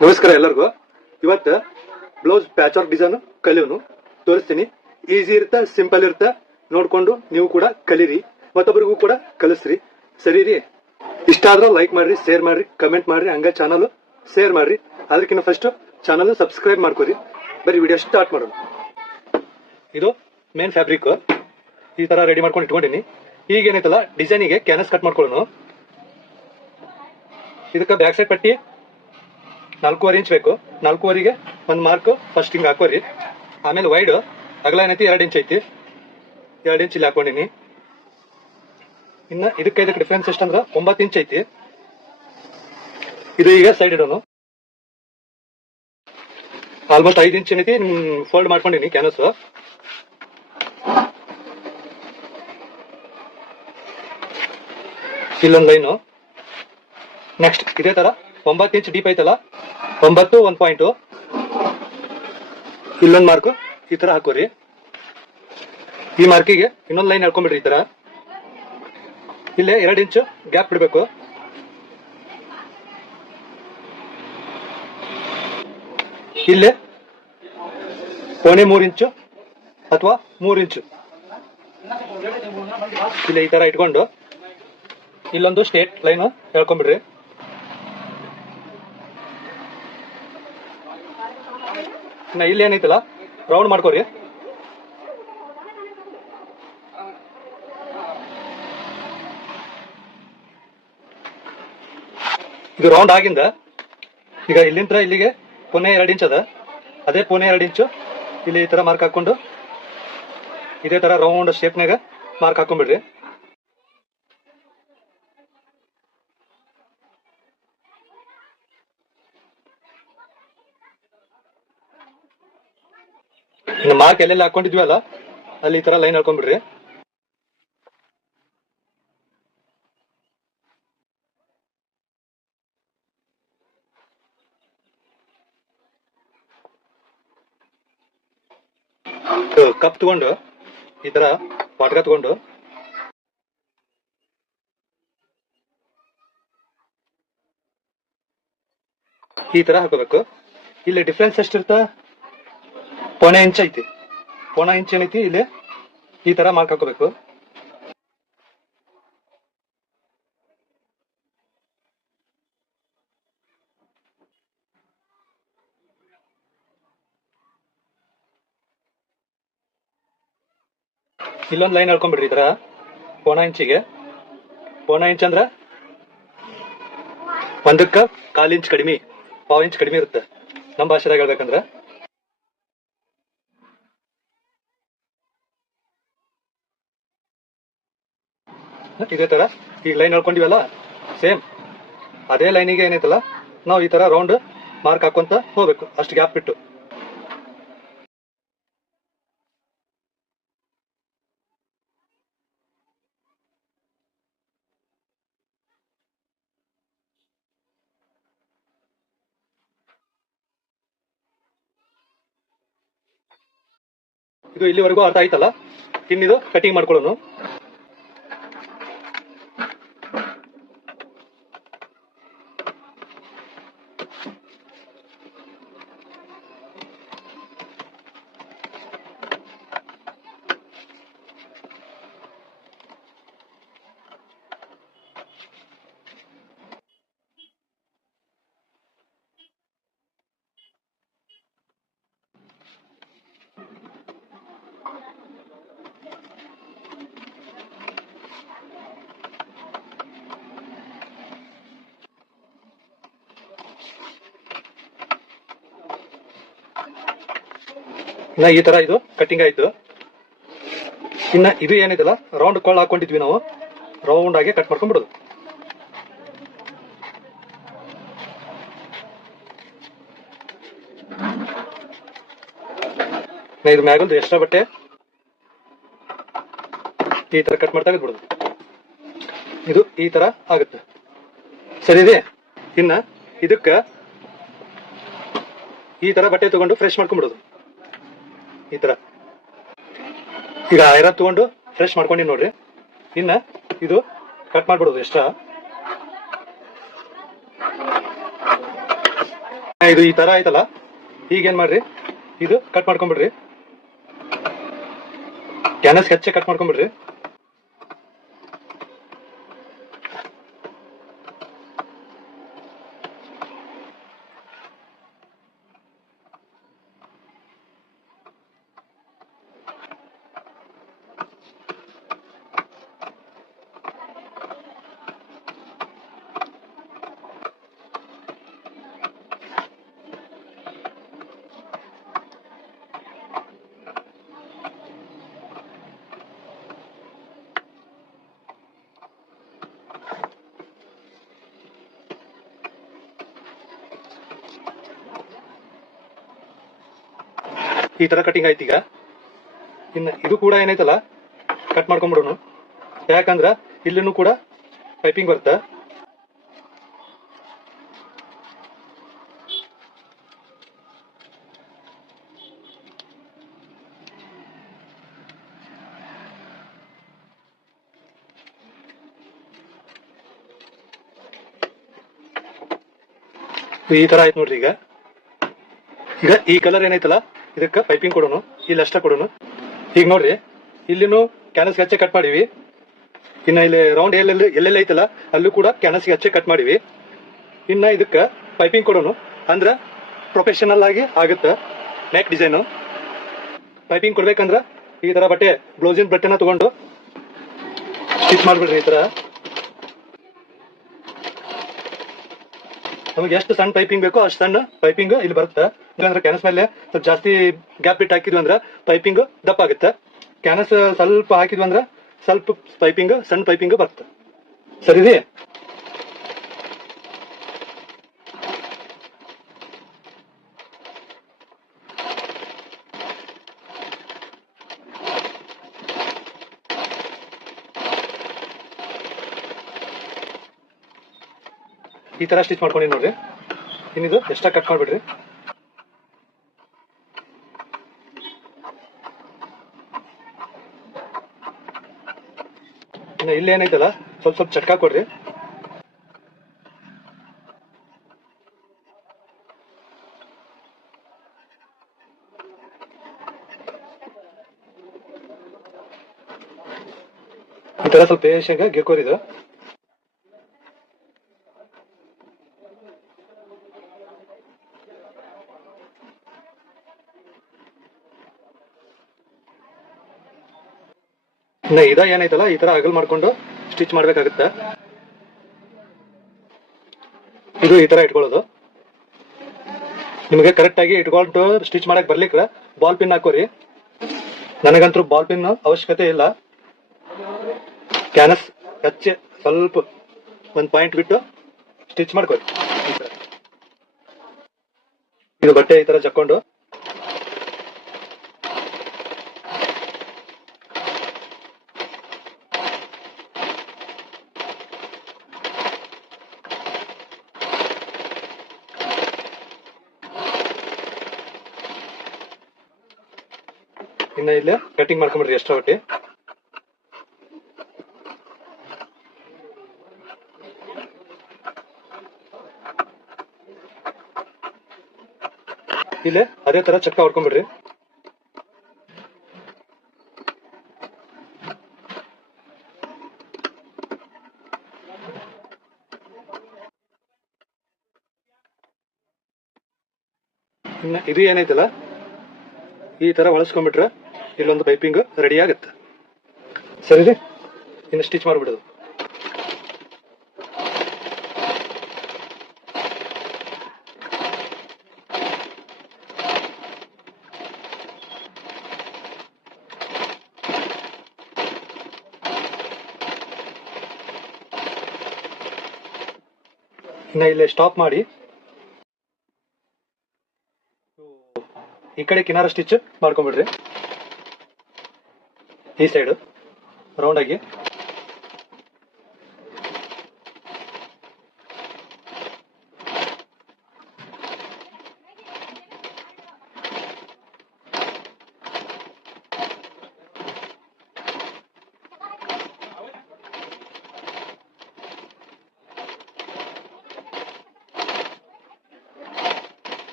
ನಮಸ್ಕಾರ ಎಲ್ಲರಿಗೂ. ಇವತ್ತು ಬ್ಲೌಸ್ ಪ್ಯಾಚ್ ವರ್ಕ್ ಡಿಸೈನ್ ಕಲಿಯೋನು ತೋರಿಸ್ತೀನಿ. ಈಸಿ ಇರ್ತಾ, ಸಿಂಪಲ್ ಇರ್ತಾ, ನೋಡ್ಕೊಂಡು ನೀವು ಕೂಡ ಕಲೀರಿ, ಮತ್ತೊಬ್ಬರಿಗೂ ಕೂಡ ಕಲಿಸ್ರಿ. ಸರಿ ರೀ? ಇಷ್ಟ ಆದ್ರೆ ಲೈಕ್ ಮಾಡ್ರಿ, ಶೇರ್ ಮಾಡ್ರಿ, ಕಮೆಂಟ್ ಮಾಡ್ರಿ, ಹಂಗ ಚಾನಲ್ ಶೇರ್ ಮಾಡ್ರಿ. ಅದಕ್ಕಿಂತ ಫಸ್ಟ್ ಚಾನಲ್ ಸಬ್ಸ್ಕ್ರೈಬ್ ಮಾಡ್ಕೊರಿ. ಬರೀ ವಿಡಿಯೋ ಸ್ಟಾರ್ಟ್ ಮಾಡೋಣ. ಇದು ಮೇನ್ ಫ್ಯಾಬ್ರಿಕ್ ಈ ತರ ರೆಡಿ ಮಾಡ್ಕೊಂಡು ಇಟ್ಕೊಂಡಿನಿ. ಈಗ ಏನೈತಲ್ಲ, ಡಿಸೈನಿಗೆ ಕ್ಯಾನ್ವಸ್ ಕಟ್ ಮಾಡ್ಕೊಳ್ಳೋಣ. ಇದಕ್ಕೆ ಬ್ಯಾಕ್ ಸೈಡ್ ಪಟ್ಟಿ 4.5 ಇಂಚ್ ಬೇಕು. 4.5ಗೆ ಒಂದು ಮಾರ್ಕ್ ಫಸ್ಟ್ ಹಿಂಗೆ ಹಾಕೋರಿ. ಆಮೇಲೆ ವೈಡ್ ಅಗಲ ಏನೈತಿ 2 ಇಂಚ್ ಐತಿ. 2 ಇಂಚ್ ಇಲ್ಲಿ ಹಾಕೊಂಡಿನಿ. ಇನ್ನು ಇದಕ್ಕೆ ಡಿಫ್ರೆನ್ಸ್ ಎಷ್ಟಂದ್ರೆ 9 ಇಂಚ್ ಐತಿ. ಇದು ಈಗ ಸೈಡ್ ಇಡೋನು. ಆಲ್ಮೋಸ್ಟ್ 5 ಇಂಚ್ ಏನೈತಿ ಫೋಲ್ಡ್ ಮಾಡ್ಕೊಂಡಿನಿ ಕ್ಯಾನ್ವಸ್. ಇಲ್ಲೊಂದು ಲೈನು. ನೆಕ್ಸ್ಟ್ ಇದೇ ತರ 9 ಇಂಚ್ ಡೀಪ್ ಐತಲ್ಲ, 9 1 ಪಾಯಿಂಟ್ ಇಲ್ಲೊಂದು ಮಾರ್ಕ್ ಈ ತರ ಹಾಕೋರಿ. ಈ ಮಾರ್ಕಿಗೆ ಇನ್ನೊಂದು ಲೈನ್ ಹೇಳ್ಕೊಂಡ್ಬಿಡ್ರಿ. ಈ ತರ ಇಲ್ಲೇ 2 ಇಂಚ್ ಗ್ಯಾಪ್ ಬಿಡ್ಬೇಕು. ಇಲ್ಲೇ 3 ಇಂಚು ಅಥವಾ 3 ಇಂಚು ಇಲ್ಲೇ ಈ ತರ ಇಟ್ಕೊಂಡು ಇಲ್ಲೊಂದು ಸ್ಟ್ರೇಟ್ ಲೈನ್ ಹೇಳ್ಕೊಂಡ್ಬಿಡ್ರಿ. ಇಲ್ಲಿ ಏನೈತಲ್ಲ ರೌಂಡ್ ಮಾಡ್ಕೋರಿ. ಇದು ರೌಂಡ್ ಆಗಿಂದ ಈಗ ಇಲ್ಲಿಂದ ಇಲ್ಲಿಗೆ ಪುಣೆ 2 ಇಂಚ್ ಅದ. ಅದೇ ಪುಣೆ 2 ಇಂಚು ಇಲ್ಲಿ ಈ ತರ ಮಾರ್ಕ್ ಹಾಕೊಂಡು ಇದೇ ತರ ರೌಂಡ್ ಶೇಪ್ನಾಗ ಮಾರ್ಕ್ ಹಾಕೊಂಡ್ಬಿಡ್ರಿ. ಇನ್ನು ಮಾರ್ಕ್ ಎಲ್ಲೆಲ್ಲ ಹಾಕೊಂಡಿದ್ವಿ ಅಲ್ಲ, ಅಲ್ಲಿ ಈ ತರ ಲೈನ್ ಹಾಕೊಂಡ್ಬಿಡ್ರಿ. ಕಪ್ ತಗೊಂಡು ಈ ತರ ವಾಟಕ ತಗೊಂಡು ಈ ತರ ಹಾಕೋಬೇಕು. ಇಲ್ಲಿ ಡಿಫ್ರೆನ್ಸ್ ಎಷ್ಟಿರ್ತ? 1.5 ಇಂಚ್ ಐತಿ. 1.5 ಇಂಚ್ ಏನೈತಿ ಇಲ್ಲಿ ಈ ತರ ಮಾರ್ಕ್ ಹಾಕೋಬೇಕು. ಇಲ್ಲೊಂದು ಲೈನ್ ಹೇಳ್ಕೊಂಡ್ಬಿಡ್ರಿ ಈ ತರ 1.5 ಇಂಚಿಗೆ. 1.5 ಇಂಚ್ ಅಂದ್ರ 1ಕ್ಕೆ 1/4 ಇಂಚ್ ಕಡಿಮೆ, 1/2 ಇಂಚ್ ಕಡಿಮೆ ಇರುತ್ತೆ ನಮ್ಮ ಭಾಷೆದಾಗ ಹೇಳ್ಬೇಕಂದ್ರ. ಇದೇ ತರ ಈಗ ಲೈನ್ ಹೇಳ್ಕೊಂಡಿವಲ್ಲ, ಸೇಮ್ ಅದೇ ಲೈನಿಗೆ ಏನೈತಲ್ಲ ನಾವು ಈ ತರ ರೌಂಡ್ ಮಾರ್ಕ್ ಹಾಕೊಂತ ಹೋಗ್ಬೇಕು, ಅಷ್ಟು ಗ್ಯಾಪ್ ಬಿಟ್ಟು. ಇದು ಇಲ್ಲಿವರೆಗೂ ಅರ್ಥ ಆಯ್ತಲ್ಲ. ಇನ್ನಿದು ಕಟಿಂಗ್ ಮಾಡ್ಕೊಳ್ಳೋನು. ಇನ್ನ ಈ ತರ ಇದು ಕಟಿಂಗ್ ಆಯ್ತು. ಇನ್ನ ಇದು ಏನಿದೆಲ್ಲ ರೌಂಡ್ ಕೊಳ್ಳ ಹಾಕೊಂಡಿದ್ವಿ ನಾವು, ರೌಂಡ್ ಆಗಿ ಕಟ್ ಮಾಡ್ಕೊಂಡ್ಬಿಡೋದು. ಇದು ಮ್ಯಾಗಲ್ದು ಎಕ್ಸ್ಟ್ರಾ ಬಟ್ಟೆ ಈ ತರ ಕಟ್ ಮಾಡ್ತಾ ಬಿಡೋದು. ಇದು ಈ ತರ ಆಗುತ್ತೆ. ಸರಿ ಇದೆ. ಇನ್ನ ಇದಕ್ಕ ಈ ತರ ಬಟ್ಟೆ ತಗೊಂಡು ಫ್ರೆಶ್ ಮಾಡ್ಕೊಂಡ್ಬಿಡೋದು. ಈ ತರ ಈಗ ಐರನ್ ತಗೊಂಡು ಫ್ರೆಶ್ ಮಾಡ್ಕೊಂಡಿ ನೋಡ್ರಿ. ಇನ್ನ ಇದು ಕಟ್ ಮಾಡ್ಬಿಡೋದು. ಎಕ್ಸ್ಟ್ರಾ ಇದು ಈ ತರ ಆಯ್ತಲ್ಲ, ಈಗ ಏನ್ ಮಾಡ್ರಿ, ಇದು ಕಟ್ ಮಾಡ್ಕೊಂಡ್ಬಿಡ್ರಿ, ಕ್ಯಾನ್ವಾಸ್ ಹೆಚ್ಚೆ ಕಟ್ ಮಾಡ್ಕೊಂಡ್ಬಿಡ್ರಿ. ಈ ತರ ಕಟಿಂಗ್ ಆಯ್ತು. ಈಗ ಇನ್ನು ಇದು ಕೂಡ ಏನೈತಲ್ಲ ಕಟ್ ಮಾಡ್ಕೊಂಡ್ಬಿಡೋನು, ಯಾಕಂದ್ರ ಇಲ್ಲಿನೂ ಕೂಡ ಪೈಪಿಂಗ್ ಬರುತ್ತೆ. ಈ ತರ ಆಯ್ತು ನೋಡ್ರಿ. ಈಗ ಈಗ ಈ ಕಲರ್ ಏನೈತಲ್ಲ ಇದಕ್ಕ ಪೈಪಿಂಗ್ ಕೊಡೋನು, ಇಲ್ಲಿ ಅಷ್ಟ ಕೊಡೋನು. ಈಗ ನೋಡ್ರಿ, ಇಲ್ಲಿನೂ ಕ್ಯಾನ್ವಾಸ್ಗೆ ಹಚ್ಚೆ ಕಟ್ ಮಾಡಿವಿ. ಇನ್ನ ಇಲ್ಲಿ ರೌಂಡ್ ಎಲ್ಲೆಲ್ಲ ಐತಲ್ಲ ಅಲ್ಲೂ ಕೂಡ ಕ್ಯಾನ್ವಾಸ್ಗೆ ಹಚ್ಚೆ ಕಟ್ ಮಾಡಿವಿ. ಇನ್ನ ಇದಕ್ಕ ಪೈಪಿಂಗ್ ಕೊಡೋನು, ಅಂದ್ರ ಪ್ರೊಫೆಷನಲ್ ಆಗಿ ಆಗುತ್ತೆ ನೆಕ್ ಡಿಸೈನು. ಪೈಪಿಂಗ್ ಕೊಡ್ಬೇಕಂದ್ರ ಈ ತರ ಬಟ್ಟೆ, ಬ್ಲೌಸಿನ ಬಟ್ಟೆನ ತಗೊಂಡು ಸ್ಟಿಚ್ ಮಾಡ್ಬಿಡ್ರಿ. ಈ ತರ ನಮಗೆ ಎಷ್ಟು ಸಣ್ಣ ಪೈಪಿಂಗ್ ಬೇಕೋ ಅಷ್ಟು ಸಣ್ಣ ಪೈಪಿಂಗ್ ಇಲ್ಲಿ ಬರುತ್ತೆ. ಇಲ್ಲಾಂದ್ರೆ ಕ್ಯಾನ್ವಾಸ್ ಮೇಲೆ ಸ್ವಲ್ಪ ಜಾಸ್ತಿ ಗ್ಯಾಪ್ ಬಿಟ್ಟು ಹಾಕಿದ್ವಿ ಅಂದ್ರೆ ಪೈಪಿಂಗ್ ದಪ್ಪ ಆಗುತ್ತೆ. ಕ್ಯಾನ್ವಾಸ್ ಸ್ವಲ್ಪ ಹಾಕಿದ್ವಿ ಅಂದ್ರೆ ಸ್ವಲ್ಪ ಪೈಪಿಂಗ್, ಸಣ್ಣ ಪೈಪಿಂಗ್ ಬರುತ್ತೆ. ಸರಿ ರೀ. ಈ ತರ ಸ್ಟಿಚ್ ಮಾಡ್ಕೊಂಡಿ ನೋಡ್ರಿ. ಇನ್ನಿದು ಎಕ್ಸ್ಟ್ರಾ ಕಟ್ ಮಾಡ್ಬಿಡ್ರಿ. ಇನ್ನು ಇಲ್ಲಿ ಏನೈತಲ್ಲ ಸ್ವಲ್ಪ ಸ್ವಲ್ಪ ಚಟ್ಕಾ ಕೊಡ್ರಿ. ಈ ತರ ಸ್ವಲ್ಪ ಪೇಶಂಗ ಗಿರ್ಕೋರಿದು. ಇನ್ನ ಇದ ಏನೈತಲ್ಲ ಈ ತರ ಅಗಲ್ ಮಾಡ್ಕೊಂಡು ಸ್ಟಿಚ್ ಮಾಡ್ಬೇಕಾಗತ್ತ. ಇದು ಈ ತರ ಇಟ್ಕೊಳ್ಳೋದು. ನಿಮಗೆ ಕರೆಕ್ಟ್ ಆಗಿ ಇಟ್ಕೊಂಡು ಸ್ಟಿಚ್ ಮಾಡಕ್ ಬರ್ಲಿಕ್ಕೆ ಬಾಲ್ ಪಿನ್ ಹಾಕೋರಿ. ನನಗಂತೂ ಬಾಲ್ ಪಿನ್ ಅವಶ್ಯಕತೆ ಇಲ್ಲ. ಕ್ಯಾನ್ವಾಸ್ ಹಚ್ಚೆ ಸ್ವಲ್ಪ ಒಂದ್ ಪಾಯಿಂಟ್ ಬಿಟ್ಟು ಸ್ಟಿಚ್ ಮಾಡ್ಕೋರಿ. ಇದು ಬಟ್ಟೆ ಈ ತರ ಜಕ್ಕೊಂಡು ಇನ್ನ ಇಲ್ಲೇ ಕಟಿಂಗ್ ಮಾಡ್ಕೊಂಡ್ಬಿಡ್ರಿ ಎಕ್ಸ್ಟ್ರಾ ಬಟ್ಟೆ. ಇಲ್ಲೇ ಅದೇ ತರ ಚಕ್ಕ ಹೊಡ್ಕೊಂಡ್ಬಿಡ್ರಿ. ಇನ್ನ ಇದು ಏನೈತಲ್ಲ ಈ ತರ ಒಳಸ್ಕೊಂಡ್ಬಿಟ್ರೆ ಇಲ್ಲೊಂದು ಪೈಪಿಂಗ್ ರೆಡಿ ಆಗುತ್ತೆ. ಸರಿ ರೀ. ಇನ್ನು ಸ್ಟಿಚ್ ಮಾಡ್ಬಿಡೋದು. ಇನ್ನ ಇಲ್ಲೇ ಸ್ಟಾಪ್ ಮಾಡಿ ಈ ಕಡೆ ಕಿನಾರ ಸ್ಟಿಚ್ ಮಾಡ್ಕೊಂಡ್ಬಿಡ್ರಿ. ಈ ಸೈಡ್ ರೌಂಡ್ ಆಗಿ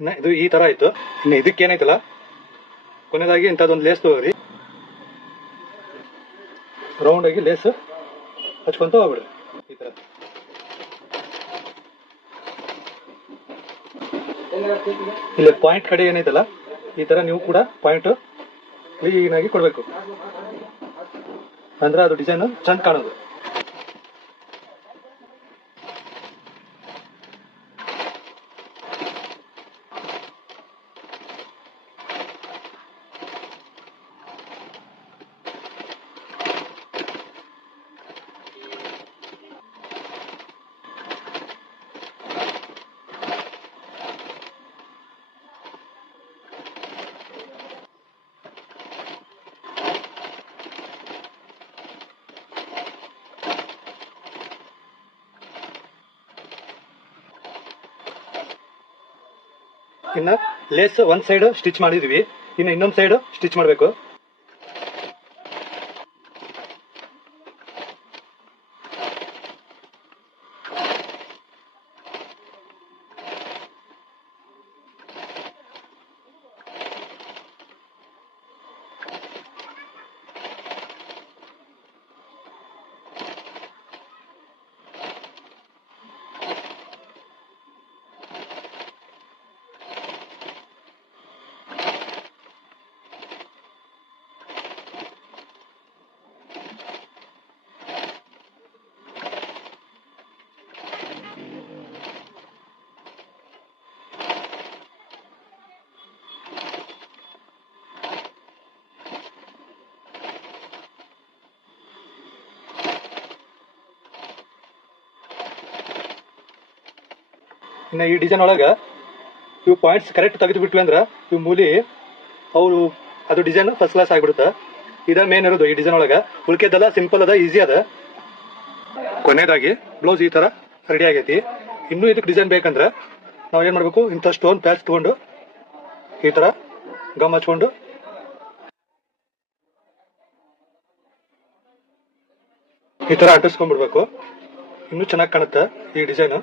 ಇನ್ನ ಇದು ಈ ತರ ಆಯ್ತು. ಇನ್ನು ಇದಕ್ಕೆ ಏನೈತಲ್ಲ, ಕೊನೆಯದಾಗಿ ಇಂಥದ್ದೊಂದು ಲೇಸ್ ತಗೋರಿ, ರೌಂಡ್ ಆಗಿ ಲೇಸ್ ಹಚ್ಕೊಂತ ಹೋಗ್ಬಿಡ್ರಿ ಈ ತರ. ಇಲ್ಲಿ ಪಾಯಿಂಟ್ ಕಡೆ ಏನೈತಲ್ಲ, ಈ ತರ ನೀವು ಕೂಡ ಪಾಯಿಂಟ್ ಕ್ಲೀನ್ ಆಗಿ ಕೊಡ್ಬೇಕು, ಅಂದ್ರೆ ಅದು ಡಿಸೈನ್ ಚಂದ ಕಾಣೋದು. ಇನ್ನ ಲೇಸ್ ಒಂದ್ ಸೈಡ್ ಸ್ಟಿಚ್ ಮಾಡಿದ್ವಿ, ಇನ್ನು ಇನ್ನೊಂದ್ ಸೈಡ್ ಸ್ಟಿಚ್ ಮಾಡಬೇಕು. ಇನ್ನು ಈ ಡಿಸೈನ್ ಒಳಗ ಇವು ಪಾಯಿಂಟ್ಸ್ ಕರೆಕ್ಟ್ ತೆಗೆದು ಬಿಟ್ವಿ ಅಂದ್ರೆ ಇವು ಮೂಲಿ ಅವು ಅದು ಡಿಸೈನ್ ಫಸ್ಟ್ ಕ್ಲಾಸ್ ಆಗಿಬಿಡುತ್ತೆ. ಇದ ಮೇನ್ ಇರೋದು ಈ ಡಿಸೈನ್ ಒಳಗ. ಉಳ್ಕೆದೆಲ್ಲ ಸಿಂಪಲ್ ಅದ, ಈಸಿ ಅದ. ಕೊನೆಯದಾಗಿ ಬ್ಲೌಸ್ ಈ ತರ ರೆಡಿ ಆಗೈತಿ. ಇನ್ನೂ ಇದಕ್ಕೆ ಡಿಸೈನ್ ಬೇಕಂದ್ರೆ ನಾವ್ ಏನ್ ಮಾಡ್ಬೇಕು, ಇಂಥ ಸ್ಟೋನ್ ಪ್ಯಾಚ್ ತಗೊಂಡು ಈ ತರ ಗಮ್ ಹಚ್ಕೊಂಡು ಈ ತರ ಅಂಟಿಸ್ಕೊಂಡ್ಬಿಡ್ಬೇಕು. ಇನ್ನೂ ಚೆನ್ನಾಗಿ ಕಾಣುತ್ತೆ ಈ ಡಿಸೈನ್.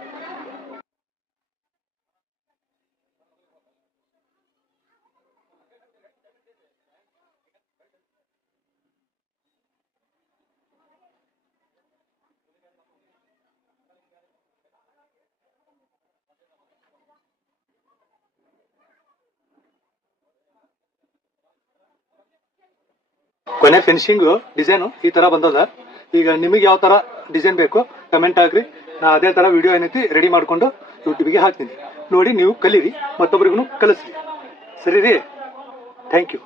ಕೊನೆ ಫಿನಿಶಿಂಗ್ ಡಿಸೈನ್ ಈ ತರ ಬಂದದ. ಈಗ ನಿಮಗೆ ಯಾವ ತರ ಡಿಸೈನ್ ಬೇಕು ಕಮೆಂಟ್ ಆಗ್ರಿ. ನಾ ಅದೇ ತರ ವಿಡಿಯೋ ಏನೈತಿ ರೆಡಿ ಮಾಡ್ಕೊಂಡು ಯೂಟ್ಯೂಬ್ಗೆ ಹಾಕ್ತೀನಿ. ನೋಡಿ ನೀವು ಕಲೀರಿ, ಮತ್ತೊಬ್ಬರಿಗೂ ಕಲಿಸ್ರಿ. ಸರಿ ರೀ, ಥ್ಯಾಂಕ್ ಯು.